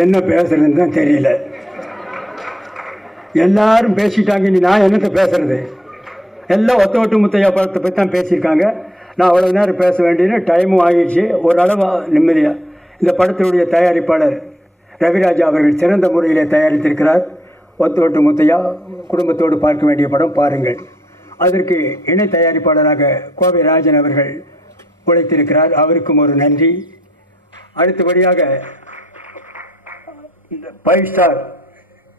என்ன பேசுறதுன்னு தான் தெரியல. எல்லாரும் பேசிட்டாங்க, இனி நான் என்னத்தை பேசுறது? எல்லாம் ஒத்த முத்தையா படத்தை பற்றி தான் பேசியிருக்காங்க. நான் அவ்வளோ நேரம் பேச வேண்டியது, டைமும் ஆகிடுச்சு. ஓரளவு நிம்மதியாக இந்த படத்தினுடைய தயாரிப்பாளர் ரவிராஜா அவர்கள் சிறந்த முறையில் தயாரித்திருக்கிறார். ஒத்த முத்தையா குடும்பத்தோடு பார்க்க வேண்டிய படம், பாருங்கள். அதற்கு இணை தயாரிப்பாளராக கோவை ராஜன் அவர்கள் உழைத்திருக்கிறார், அவருக்கும் ஒரு நன்றி. அடுத்தபடியாக இந்த 5 star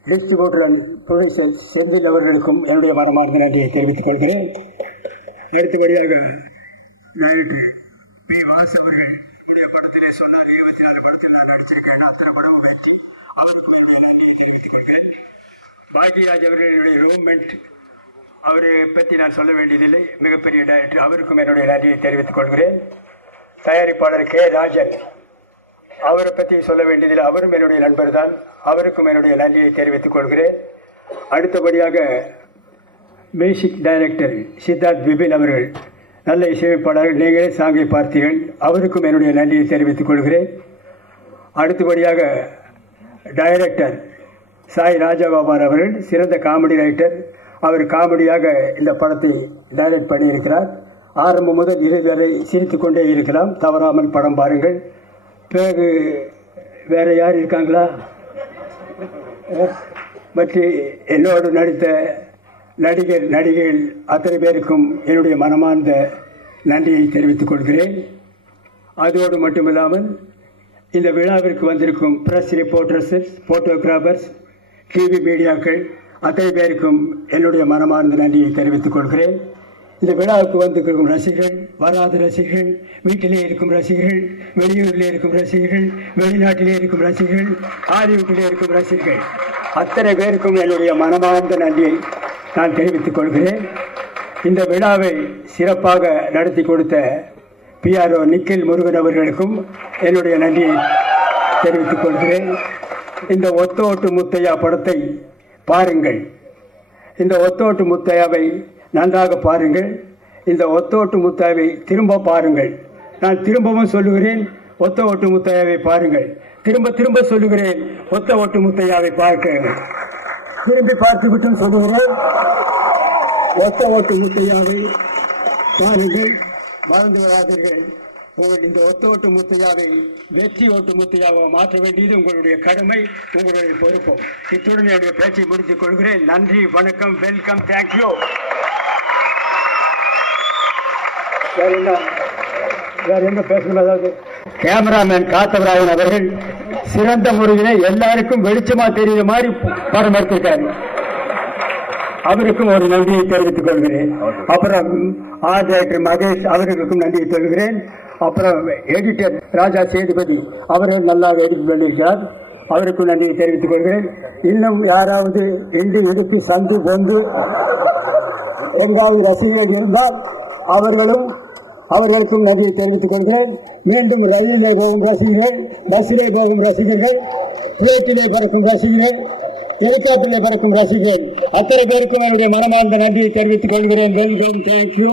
distributor and producer Senthil அவர்களுக்கும் என்னுடைய மனமார்ந்த நன்றியை தெரிவித்துக் கொள்கிறேன். அடுத்தபடியாக டைரக்டர் பி. வாஸ் அவர்கள் என்னுடைய படத்திலே சொன்னார், 24 படத்தில் நான் நடிச்சிருக்கேன், அத்தனை படமும் வெற்றி. அவருக்கும் என்னுடைய நன்றியை தெரிவித்துக் கொள்கிறேன். பாக்யராஜ் அவர்களுடைய ரூம்மெண்ட், அவரை பற்றி நான் சொல்ல வேண்டியதில்லை, மிகப்பெரிய டைரக்டர், அவருக்கும் என்னுடைய நன்றியை தெரிவித்துக் கொள்கிறேன். தயாரிப்பாளர் கே. ராஜன், அவரை பற்றி சொல்ல வேண்டியதில்லை, அவரும் என்னுடைய நண்பர் தான், அவருக்கும் என்னுடைய நன்றியை தெரிவித்துக் கொள்கிறேன். அடுத்தபடியாக மியூசிக் டைரக்டர் சித்தார்த் விபின் அவர்கள், நல்ல இசையமைப்பாளர்கள், நீங்களே சாங்கை பார்த்தீர்கள், அவருக்கும் என்னுடைய நன்றியை தெரிவித்துக் கொள்கிறேன். அடுத்தபடியாக டைரக்டர் சாய் ராஜகோபால் அவர்கள், சிறந்த காமெடி ரைட்டர், அவர் காமெடியாக இந்த படத்தை டைரக்ட் பண்ணியிருக்கிறார். ஆரம்பம் முதல் இறுதி வரை சிரித்து கொண்டே இருக்கலாம், தவறாமல் படம் பாருங்கள். பிறகு வேறு யார் இருக்காங்களா? மற்ற என்னோடு நடித்த நடிகைகள் அத்தனை பேருக்கும் என்னுடைய மனமார்ந்த நன்றியை தெரிவித்துக் கொள்கிறேன். அதோடு மட்டுமில்லாமல் இந்த விழாவிற்கு வந்திருக்கும் ப்ரெஸ் ரிப்போர்ட்டர்ஸ், ஃபோட்டோகிராஃபர்ஸ், டிவி மீடியாக்கள் அத்தனை பேருக்கும் என்னுடைய மனமார்ந்த நன்றியை தெரிவித்துக் கொள்கிறேன். இந்த விழாவுக்கு வந்திருக்கும் ரசிகர்கள், வராத ரசிகர்கள், வீட்டிலே இருக்கும் ரசிகர்கள், வெளியூரிலே இருக்கும் ரசிகர்கள், வெளிநாட்டிலே இருக்கும் ரசிகர்கள், ஹாலிவுட்டிலே இருக்கும் ரசிகர்கள், அத்தனை பேருக்கும் என்னுடைய மனமார்ந்த நன்றியை நான் தெரிவித்துக் கொள்கிறேன். இந்த விழாவை சிறப்பாக நடத்தி கொடுத்த PRO நிக்கில் முருகன் அவர்களுக்கும் என்னுடைய நன்றியை தெரிவித்துக் கொள்கிறேன். இந்த ஒத்தோட்டு முத்தையா படத்தை பாருங்கள். இந்த ஒத்தோட்டு முத்தையாவை நன்றாக பாருங்கள். இந்த ஒத்தோட்டு முத்தையாவை திரும்ப பாருங்கள். நான் திரும்பவும் சொல்லுகிறேன், ஒத்த ஓட்டு முத்தையாவை பாருங்கள். திரும்ப சொல்லுகிறேன், ஒத்த ஓட்டு முத்தையாவை பார்க்க. திரும்பி பார்த்துவிட்டும் சொல்லுகிறேன், ஒத்த ஓட்டு முத்தையாவை பாருங்கள், மறந்து விடாதீர்கள். உங்கள் இந்த ஒத்த ஓட்டு முத்தையாவை வெற்றி ஓட்டு முத்தையாவை மாற்ற வேண்டியது உங்களுடைய கடமை, உங்களுடைய பொறுப்பும். இத்துடன் என்னுடைய பேச்சை முடித்துக் கொள்கிறேன். நன்றி, வணக்கம், வெல்கம், தேங்க்யூ. வேற என்ன பேசணும்? அதாவது கேமராமேன் காத்தவராயன் அவர்கள் சிறந்த முறையிலே எல்லாருக்கும் வெளிச்சமா தெரியுற மாதிரி படம் எடுத்திருக்காரு, அவருக்கும் ஒரு நன்றியை தெரிவித்துக் கொள்கிறேன். அப்புறம் ஆர்ட் டைரக்டர் மகேஷ் அவர்களுக்கும் நன்றியை சொல்கிறேன். அப்புறம் எடிட்டர் ராஜா சேதுபதி அவர்கள் நல்லா எடிட் பண்ணியிருக்கிறார், அவருக்கும் நன்றியை தெரிவித்துக் கொள்கிறேன். இன்னும் யாராவது இண்டு இடுப்பு சந்து பொந்து எங்காவது ரசிகர்கள் இருந்தால் அவர்களுக்கும் நன்றியை தெரிவித்துக் கொள்கிறேன். மீண்டும் ரயிலே போகும் ரசிகர்கள், பஸ்ஸிலே போகும் ரசிகர்கள், பிளேட்டிலே பறக்கும் ரசிகர்கள், ஹெலிகாப்டரிலே பறக்கும் ரசிகர்கள் அத்தனை பேருக்கும் என்னுடைய மனமார்ந்த நன்றியை தெரிவித்துக் கொள்கிறேன். Welcome, thank you.